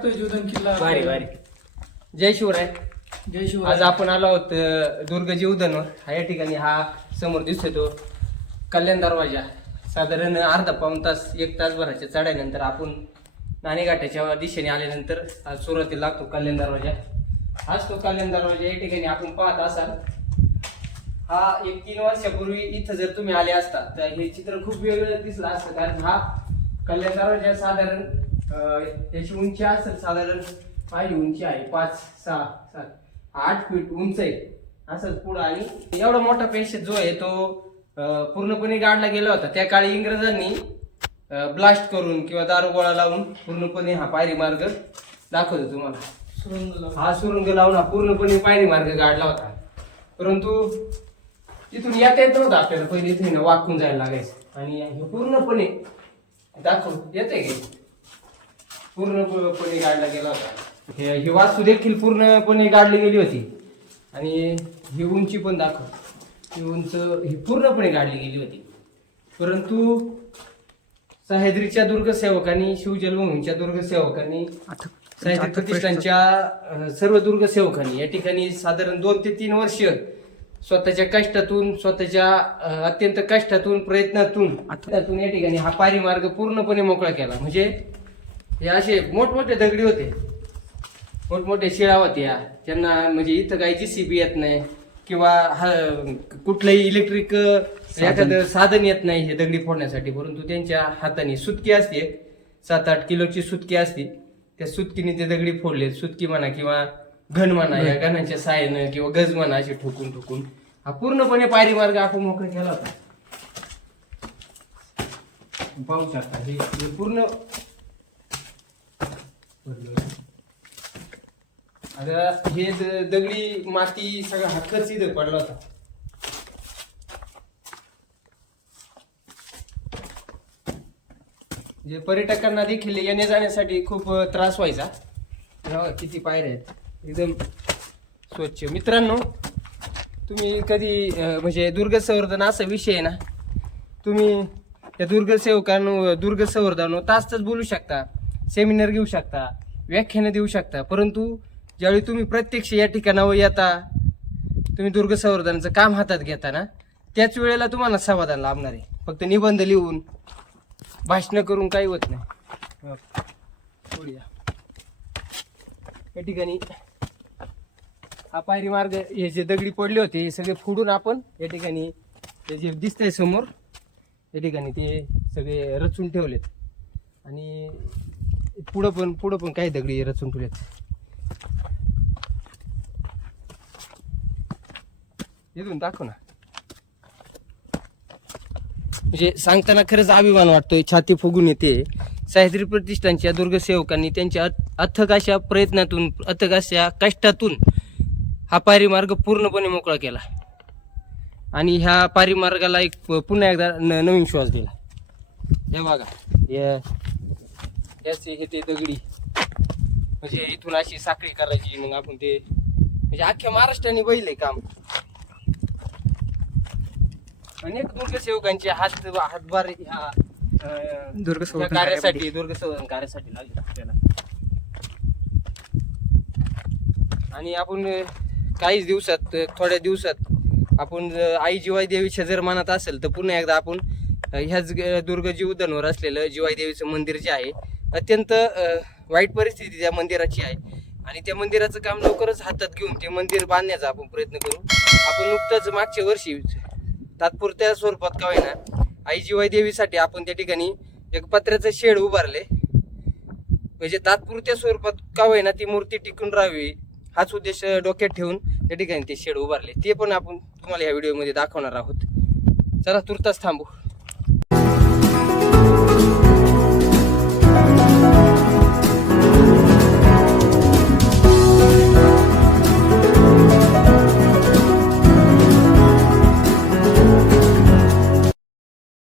वाटतोय जुदन किल्ला भारी भारी जय शिवराय. जय शिवराय. आज आपण आलो आहोत अं, दुर्ग जीवधनवर हा या ठिकाणी हा समोर दिसतोय तो कल्याण दरवाजा. साधारण अर्धा पाऊण तास एक तास भराच्या चढायनंतर आपण नाणेघाटाच्या दिशेने आल्यानंतर आज सुरुवातीला लागतो कल्याण दरवाजा. हाच तो कल्याण दरवाजा या ठिकाणी आपण पाहत असाल. हा एक तीन वर्षापूर्वी इथं जर तुम्ही आले असता तर हे चित्र खूप वेगळं दिसलं असतं. कारण हा कल्याण दरवाजा साधारण अं, याची उंची असेल साधारण माझी उंची आहे पाच सहा सात आठ फीट उंच आहे. असंच पुढं आणि एवढा मोठा पेशंट जो आहे तो पूर्णपणे गाडला गेला होता. त्या काळी इंग्रजांनी ब्लास्ट करून किंवा दारुगोळा लावून पूर्णपणे हा पायरी मार्ग दाखवतो तुम्हाला. सुरुंग हा सुरुंग लावून हा पूर्णपणे पायरी मार्ग गाडला होता. परंतु तिथून येता येत नव्हतं आपल्याला पहिले इथे ना वाकून जायला लागायचं. आणि हे पूर्णपणे दाखव येते का? पूर्णपणे गाडला गेला होता. हे ही वास्तू देखील पूर्णपणे गाडली गेली होती. आणि ही उंची पण दाखव. ही उंच ही पूर्णपणे गाडली गेली होती. परंतु सह्याद्रीच्या दुर्ग सेवकांनी शिवजन्मभूमीच्या दुर्ग सेवकांनी सह्याद्री प्रतिष्ठानच्या सर्व दुर्ग सेवकांनी या ठिकाणी साधारण दोन ते तीन वर्ष स्वतःच्या कष्टातून स्वतःच्या अत्यंत कष्टातून प्रयत्नातून त्यातून या ठिकाणी हा पारी मार्ग पूर्णपणे मोकळा केला. म्हणजे हे असे मोठमोठे दगडी होते. मोठमोठे शिळा होत्या. त्यांना म्हणजे इथं काही जीसीबी येत नाही. किंवा हा कुठलंही इलेक्ट्रिक एखादं साधन येत नाही हे दगडी फोडण्यासाठी. परंतु त्यांच्या हाताने सुतकी असते. एक सात आठ किलोची सुतकी असते. त्या सुतकीने ते दगडी फोडले. सुतकी म्हणा किंवा घन म्हणा या घनाच्या साहाय्यानं किंवा गज म्हणा असे ठोकून ठोकून हा पूर्णपणे पायरी मार्ग आपण मोकळा केला होता. पाहू शकता हे पूर्ण आता हे द- दगडी माती सगळा हक्कच इथं पडला होता. जे पर्यटकांना देखील येणे जाण्यासाठी खूप त्रास व्हायचा. किती पायऱ्या आहेत? एकदम स्वच्छ. मित्रांनो तुम्ही कधी म्हणजे दुर्ग संवर्धन असा विषय आहे ना तुम्ही त्या दुर्ग सेवकांनो दुर्ग संवर्धन तास तास बोलू शकता. सेमिनार घेऊ शकता व्याख्यानं देऊ शकता. परंतु ज्यावेळी तुम्ही प्रत्यक्ष या ठिकाणावर येता तुम्ही दुर्ग संवर्धनाचं काम हातात घेता ना त्याच वेळेला तुम्हाला समाधान लाभणार आहे. फक्त निबंध लिहून भाषण करून काही होत नाही. या. या ठिकाणी हा पायरी मार्ग हे जे दगडी पडले होते हे सगळे फोडून आपण या ठिकाणी हे जे दिसतंय समोर या ठिकाणी ते सगळे रचून ठेवलेत. आणि पुढं पण पुढं पण काही दगडी रचून ठेवलेत इथून दाखव ना. म्हणजे सांगताना खरंच अभिमान वाटतोय छाती फुगून येते. सह्याद्री प्रतिष्ठानच्या दुर्गसेवकांनी त्यांच्या अथक अशा प्रयत्नातून अथक अशा कष्टातून हा पारिमार्ग पूर्णपणे मोकळा केला. आणि ह्या पारिमार्गाला एक पुन्हा एकदा न- नवीन श्वास दिला. हे बघा या- याचे हे ते दगडी. म्हणजे इथून अशी साखळी करायची मग आपण ते म्हणजे अख्ख्या महाराष्ट्राने बैल काम. अनेक दुर्गसेवकांचे हात हातभार ह्या अं, दुर्ग ह्या संवर्धन कार्यासाठी. कार्यासाठी लागले आपल्याला. आणि आपण काहीच दिवसात थोड्या दिवसात आपण आई जिवाई देवीच्या जर मनात असेल तर पुन्हा एकदा आपण ह्याच दुर्ग जीवदानवर असलेलं जिवाई देवीचं मंदिर जे आहे अत्यंत वाईट परिस्थिती त्या मंदिराची आहे. आणि त्या मंदिराचं काम लवकरच हातात घेऊन ते मंदिर बांधण्याचा आपण प्रयत्न करू. आपण नुकतंच मागच्या वर्षी तात्पुरत्या स्वरूपात का होईना आई जिवाई देवीसाठी आपण त्या ठिकाणी एक पत्र्याचं शेड उभारले. म्हणजे तात्पुरत्या स्वरूपात का होईना ती मूर्ती टिकून राहावी हाच उद्देश डोक्यात ठेवून त्या ठिकाणी ते शेड उभारले. ते पण आपण तुम्हाला या व्हिडिओमध्ये दाखवणार आहोत. चला तुर्तास थांबू.